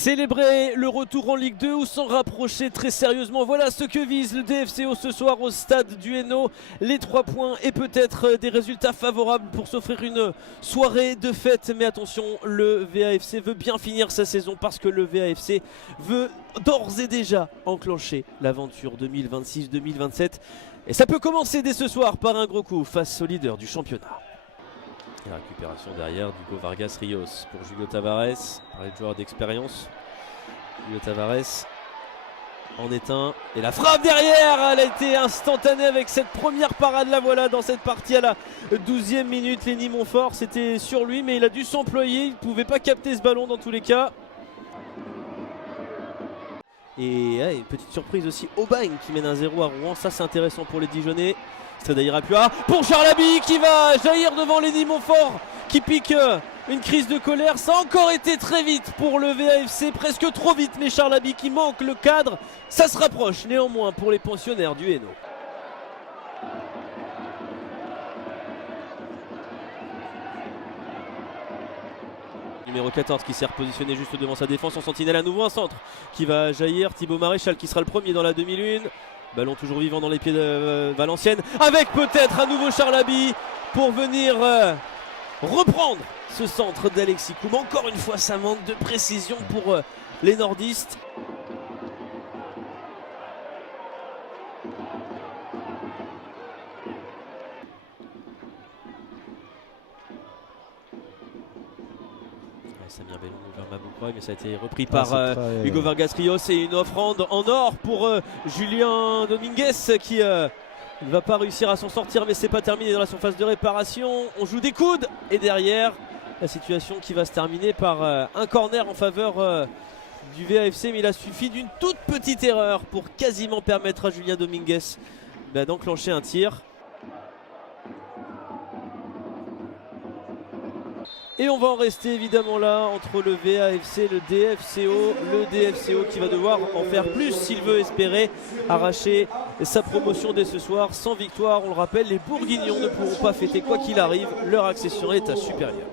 Célébrer le retour en Ligue 2 ou s'en rapprocher très sérieusement, voilà ce que vise le DFCO ce soir au stade du Hainaut. Les 3 points et peut-être des résultats favorables pour s'offrir une soirée de fête. Mais attention, le VAFC veut bien finir sa saison parce que le VAFC veut d'ores et déjà enclencher l'aventure 2026-2027. Et ça peut commencer dès ce soir par un gros coup face au leader du championnat. Et la récupération derrière d'Hugo Vargas Rios pour Julio Tavares. Parler de joueur d'expérience. Julio Tavares en est un. Et la frappe derrière, elle a été instantanée avec cette première parade. La voilà dans cette partie à la 12e minute. Lenny Montfort, c'était sur lui, mais il a dû s'employer. Il ne pouvait pas capter ce ballon dans tous les cas. Et une petite surprise aussi, Aubagne qui mène 1-0 à Rouen. Ça, c'est intéressant pour les Dijonais. Streda Rapua pour Charlaby qui va jaillir devant Lenny Montfort qui pique une crise de colère. Ça a encore été très vite pour le VAFC, presque trop vite, mais Charlaby qui manque le cadre. Ça se rapproche néanmoins pour les pensionnaires du Hainaut. Numéro 14 qui s'est repositionné juste devant sa défense en sentinelle, à nouveau un centre qui va jaillir. Thibaut Maréchal qui sera le premier dans la demi-lune. Ballon toujours vivant dans les pieds de Valenciennes, avec peut-être à nouveau Charlaby pour venir reprendre ce centre d'Alexis Koum. Encore une fois, ça manque de précision pour les nordistes. Samir Bellon vers Maboukoy, mais ça a été repris par Hugo Vargas Rios et une offrande en or pour Julien Dominguez qui ne va pas réussir à s'en sortir, mais c'est pas terminé dans la surface de réparation. On joue des coudes et derrière la situation qui va se terminer par un corner en faveur du VAFC, mais il a suffi d'une toute petite erreur pour quasiment permettre à Julien Dominguez d'enclencher un tir. Et on va en rester évidemment là entre le VAFC et le DFCO. Le DFCO qui va devoir en faire plus s'il veut espérer arracher sa promotion dès ce soir. Sans victoire, on le rappelle, les Bourguignons ne pourront pas fêter quoi qu'il arrive. Leur accession est à supérieur.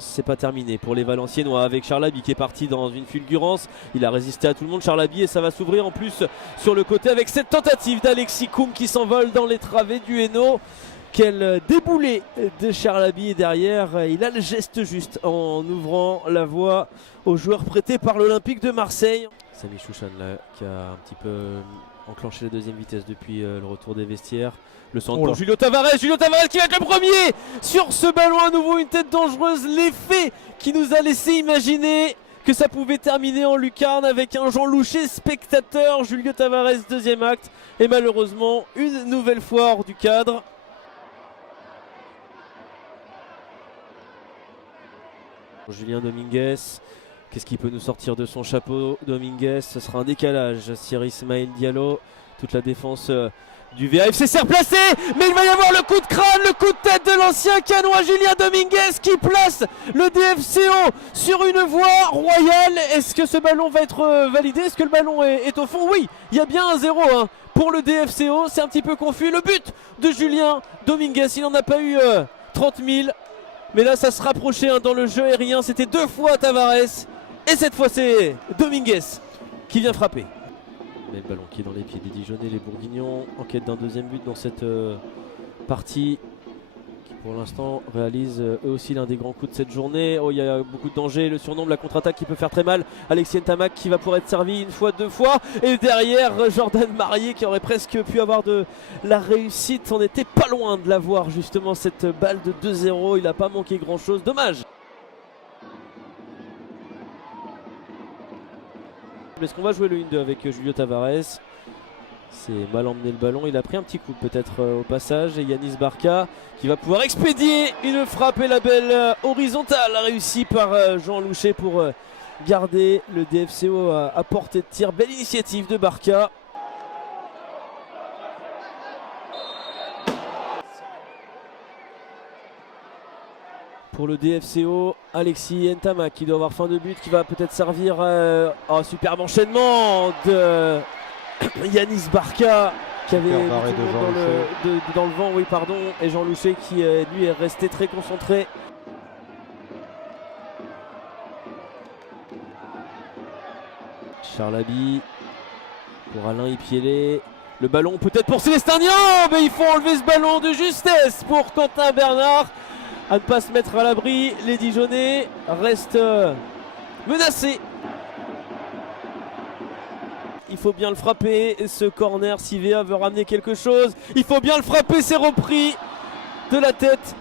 C'est pas terminé pour les Valenciennois avec Charlaby qui est parti dans une fulgurance. Il a résisté à tout le monde, Charlaby, et ça va s'ouvrir en plus sur le côté avec cette tentative d'Alexis Koum qui s'envole dans les travées du Hainaut. Quel déboulé de Charlaby, et derrière il a le geste juste en ouvrant la voie aux joueurs prêtés par l'Olympique de Marseille. Samy Chouchan là, qui a un petit peu enclenché la deuxième vitesse depuis le retour des vestiaires. Le centre pour Julio Tavares qui va être le premier sur ce ballon, à nouveau une tête dangereuse. L'effet qui nous a laissé imaginer que ça pouvait terminer en lucarne avec un Jean Louchet spectateur. Julio Tavares, deuxième acte, et malheureusement une nouvelle fois hors du cadre. Julien Dominguez, qu'est-ce qu'il peut nous sortir de son chapeau? Dominguez, ce sera un décalage. Cyril Ismaël Diallo, toute la défense du VAFC s'est replacée, mais il va y avoir le coup de crâne, le coup de tête de l'ancien canois Julien Dominguez qui place le DFCO sur une voie royale. Est-ce que ce ballon va être validé? Est-ce que le ballon est au fond? Oui, il y a bien un 0-1 pour le DFCO, c'est un petit peu confus. Le but de Julien Dominguez, il n'en a pas eu 30 000. Mais là ça se rapprochait dans le jeu aérien, c'était 2 fois Tavares et cette fois c'est Dominguez qui vient frapper. Mais le ballon qui est dans les pieds des Dijonais, les Bourguignons en quête d'un deuxième but dans cette partie qui pour l'instant réalise eux aussi l'un des grands coups de cette journée. Oh, il y a beaucoup de danger, le surnom de la contre-attaque qui peut faire très mal. Alexis Ntamak qui va pouvoir être servi une fois, 2 fois, et derrière Jordan Marié qui aurait presque pu avoir de la réussite. On n'était pas loin de l'avoir justement, cette balle de 2-0, il n'a pas manqué grand chose, dommage. Est-ce qu'on va jouer le 1-2 avec Julio Tavares? C'est mal emmené le ballon, il a pris un petit coup peut-être au passage, et Yanis Barca qui va pouvoir expédier une frappe, et la belle horizontale réussie par Jean Louchet pour garder le DFCO à portée de tir. Belle initiative de Barca. Pour le DFCO, Alexis Ntamak qui doit avoir fin de but, qui va peut-être servir un superbe enchaînement de Yanis Barca qui avait dans le vent, oui pardon, et Jean Louchet qui lui est resté très concentré. Charlaby pour Alain Ipiélé. Le ballon peut-être pour Célestin Niang, mais il faut enlever ce ballon de justesse pour Quentin Bernard. À ne pas se mettre à l'abri, les Dijonais restent menacés. Il faut bien le frapper, ce corner, si VA veut ramener quelque chose. Il faut bien le frapper, c'est repris de la tête.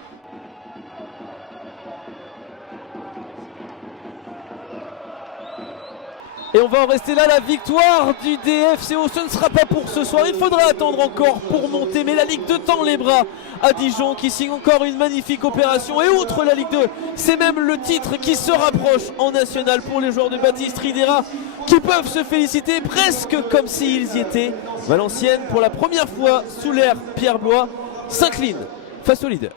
Et on va en rester là, la victoire du DFCO. Ce ne sera pas pour ce soir, il faudra attendre encore pour monter. Mais la Ligue 2 tend les bras à Dijon qui signe encore une magnifique opération. Et outre la Ligue 2, c'est même le titre qui se rapproche en national pour les joueurs de Baptiste Ridera, qui peuvent se féliciter presque comme s'ils y étaient. Valenciennes, pour la première fois sous l'ère Pierre Blois, s'incline face au leader.